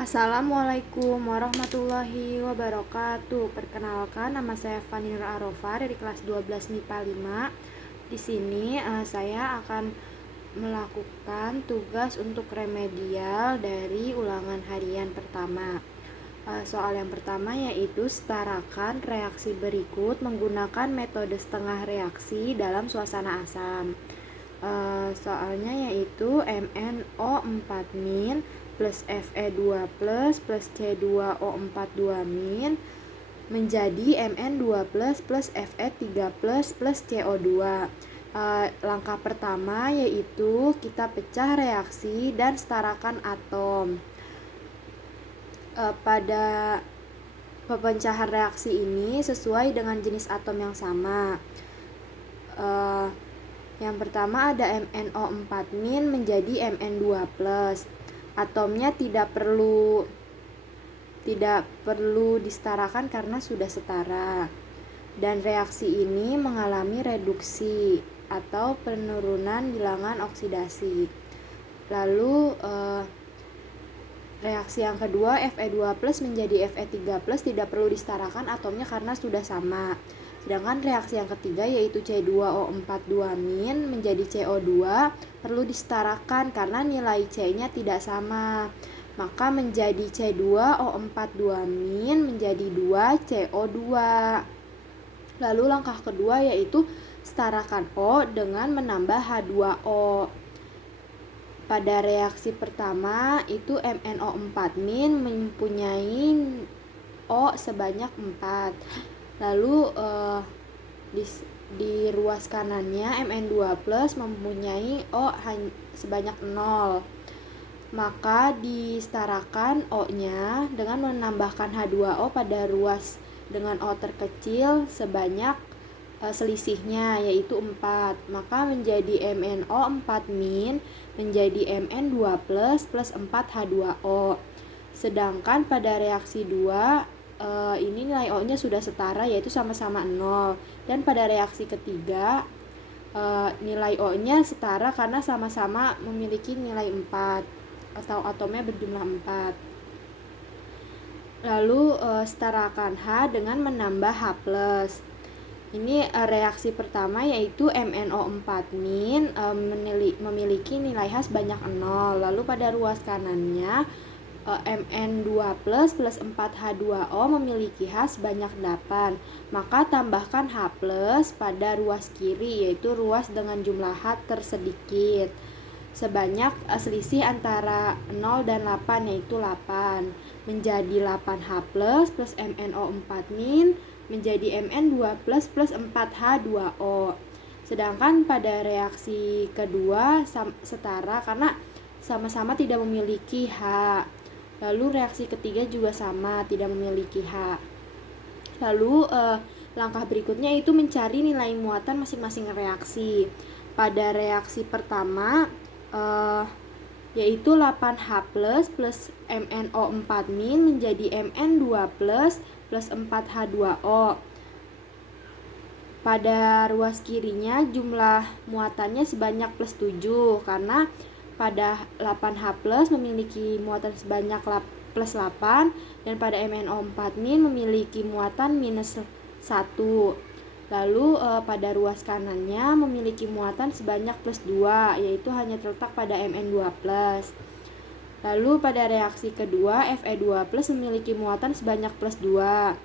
Assalamualaikum warahmatullahi wabarakatuh. Perkenalkan, nama saya Fani Nur Arofa dari kelas 12 MIPA 5. Di sini saya akan melakukan tugas untuk remedial dari ulangan harian pertama. Soal yang pertama yaitu setarakan reaksi berikut menggunakan metode setengah reaksi dalam suasana asam. Soalnya yaitu MnO4- plus Fe2 plus C2O42- menjadi Mn2 plus Fe3 plus CO2. Langkah pertama yaitu kita pecah reaksi dan setarakan atom. Pada pemecahan reaksi ini sesuai dengan jenis atom yang sama. Yang pertama ada MnO4- menjadi Mn2+. Atomnya tidak perlu disetarakan karena sudah setara. Dan reaksi ini mengalami reduksi atau penurunan bilangan oksidasi. Lalu reaksi yang kedua Fe2+ menjadi Fe3+ tidak perlu disetarakan atomnya karena sudah sama. Sedangkan reaksi yang ketiga yaitu C2O42- menjadi CO2 perlu disetarakan karena nilai C-nya tidak sama. Maka menjadi C2O42- menjadi 2CO2. Lalu langkah kedua yaitu setarakan O dengan menambah H2O. Pada reaksi pertama itu MnO4- mempunyai O sebanyak 4. Lalu di ruas kanannya Mn2+ mempunyai O sebanyak 0. Maka disetarakan O-nya dengan menambahkan H2O pada ruas dengan O terkecil sebanyak selisihnya yaitu 4. Maka menjadi MnO4- menjadi Mn2+ plus 4H2O. Sedangkan pada reaksi 2 ini nilai O-nya sudah setara yaitu sama-sama 0. Dan pada reaksi ketiga nilai O-nya setara karena sama-sama memiliki nilai 4 atau atomnya berjumlah 4. Lalu setarakan H dengan menambah H+. Ini reaksi pertama yaitu MnO4- memiliki nilai H sebanyak 0. Lalu pada ruas kanannya Mn2+ plus 4H2O memiliki H sebanyak 8. Maka tambahkan H+ pada ruas kiri yaitu ruas dengan jumlah H tersedikit sebanyak selisih antara 0 dan 8 yaitu 8. Menjadi 8H+ plus MnO4- menjadi Mn2+ plus 4H2O. Sedangkan pada reaksi kedua setara karena sama-sama tidak memiliki H. Lalu reaksi ketiga juga sama, tidak memiliki H. Lalu langkah berikutnya itu mencari nilai muatan masing-masing reaksi. Pada reaksi pertama yaitu 8H+ plus MnO4- menjadi Mn2+ plus 4H2O. Pada ruas kirinya jumlah muatannya sebanyak plus 7 karena pada 8H+ memiliki muatan sebanyak plus 8 dan pada MnO4- memiliki muatan minus 1. Lalu pada ruas kanannya memiliki muatan sebanyak plus 2 yaitu hanya terletak pada Mn2+. Lalu pada reaksi kedua Fe2+ memiliki muatan sebanyak plus 2.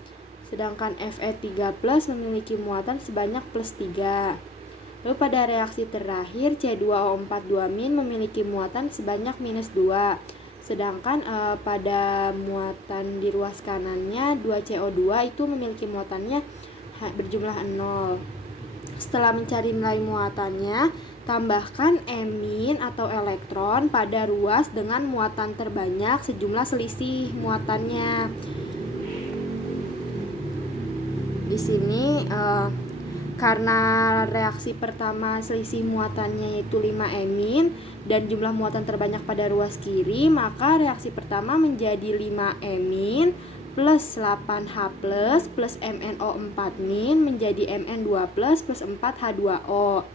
Sedangkan Fe3+ memiliki muatan sebanyak plus 3. Lalu pada reaksi terakhir C2O42- memiliki muatan sebanyak minus 2. Sedangkan pada muatan di ruas kanannya 2CO2 itu memiliki muatannya berjumlah 0. Setelah mencari nilai muatannya, tambahkan emin atau elektron pada ruas dengan muatan terbanyak sejumlah selisih muatannya. Di sini karena reaksi pertama selisih muatannya yaitu 5 emin dan jumlah muatan terbanyak pada ruas kiri, maka reaksi pertama menjadi 5 emin plus 8H+ plus MnO4- menjadi Mn2+ plus 4H2O.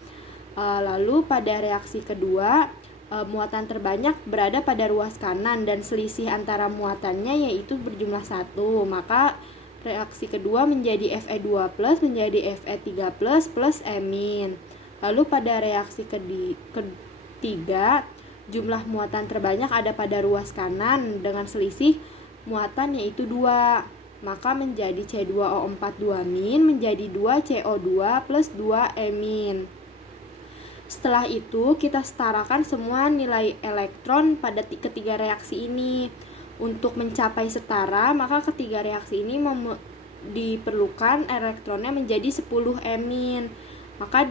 Lalu pada reaksi kedua muatan terbanyak berada pada ruas kanan dan selisih antara muatannya yaitu berjumlah 1. Maka reaksi kedua menjadi Fe2 plus menjadi Fe3 plus E min. Lalu pada reaksi ketiga, jumlah muatan terbanyak ada pada ruas kanan dengan selisih muatan yaitu 2. Maka menjadi C2O4 2 min menjadi 2 CO2 plus 2 E min. Setelah itu kita setarakan semua nilai elektron pada ketiga reaksi ini. Untuk mencapai setara, maka ketiga reaksi ini diperlukan elektronnya menjadi 10 E min. Maka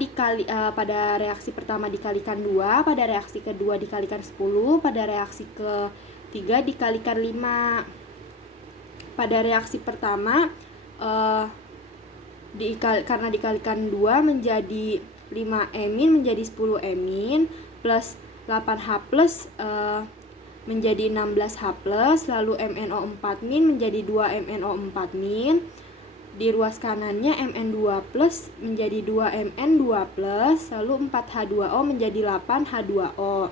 pada reaksi pertama dikalikan 2, pada reaksi kedua dikalikan 10, pada reaksi ketiga dikalikan 5. Pada reaksi pertama karena dikalikan 2 menjadi 5 E min menjadi 10 E min plus 8H plus menjadi 16H plus, lalu MnO4 min menjadi 2 MnO4 min. Di ruas kanannya Mn2 plus menjadi 2 Mn2 plus, lalu 4H2O menjadi 8H2O.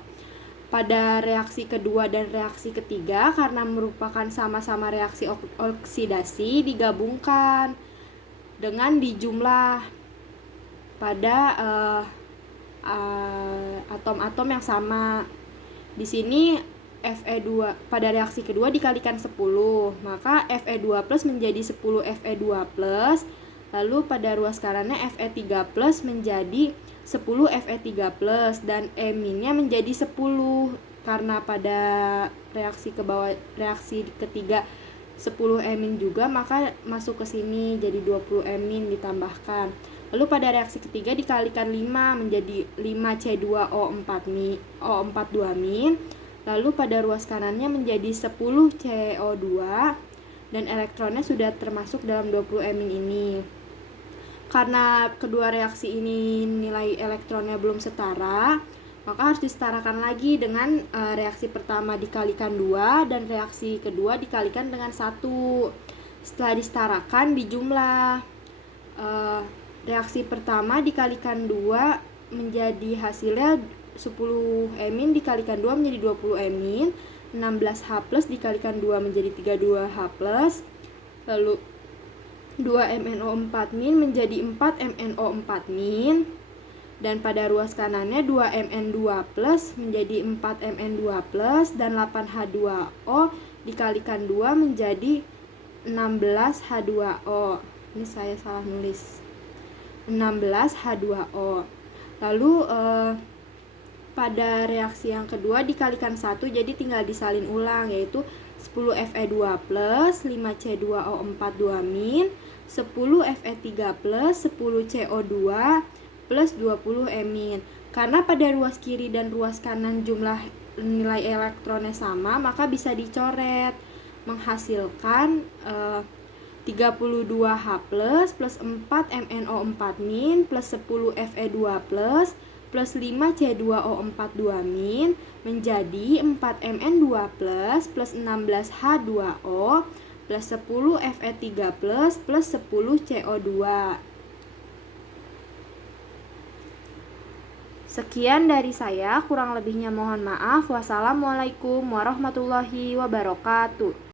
Pada reaksi kedua dan reaksi ketiga karena merupakan sama-sama reaksi oksidasi digabungkan dengan dijumlah pada atom-atom yang sama. Di sini Fe2 pada reaksi kedua dikalikan 10, maka Fe2 plus menjadi 10 Fe2 plus, lalu pada ruas kanannya Fe3 plus menjadi 10 Fe3 plus dan E minnya menjadi 10 karena pada reaksi ketiga 10 E min juga, maka masuk ke sini jadi 20 E min ditambahkan. Lalu pada reaksi ketiga dikalikan 5 menjadi 5 C2O4 O4 2 min. Lalu pada ruas kanannya menjadi 10 CO2 dan elektronnya sudah termasuk dalam 20 E min ini. Karena kedua reaksi ini nilai elektronnya belum setara, maka harus disetarakan lagi dengan reaksi pertama dikalikan 2 dan reaksi kedua dikalikan dengan 1. Setelah disetarakan dijumlah. Reaksi pertama dikalikan 2 menjadi hasilnya 10 E min dikalikan 2 menjadi 20 E min, 16H plus dikalikan 2 menjadi 32H plus, lalu 2 MnO4 min menjadi 4 MnO4 min, dan pada ruas kanannya 2 Mn2 plus menjadi 4 Mn2 plus, dan 8H2O dikalikan 2 menjadi 16H2O. Ini saya salah nulis, 16H2O. Lalu pada reaksi yang kedua dikalikan 1, jadi tinggal disalin ulang, yaitu 10 Fe2 plus 5 C2O4 2 min, 10 Fe3 plus 10 CO2 plus 20 E min. Karena pada ruas kiri dan ruas kanan jumlah nilai elektronnya sama, maka bisa dicoret menghasilkan 32H plus 4 MnO4 min plus 10 Fe2 plus 5 C2O4 2 min menjadi 4 Mn2 plus 16H2O plus 10 Fe3 plus 10 CO2. Sekian dari saya, kurang lebihnya mohon maaf. Wassalamualaikum warahmatullahi wabarakatuh.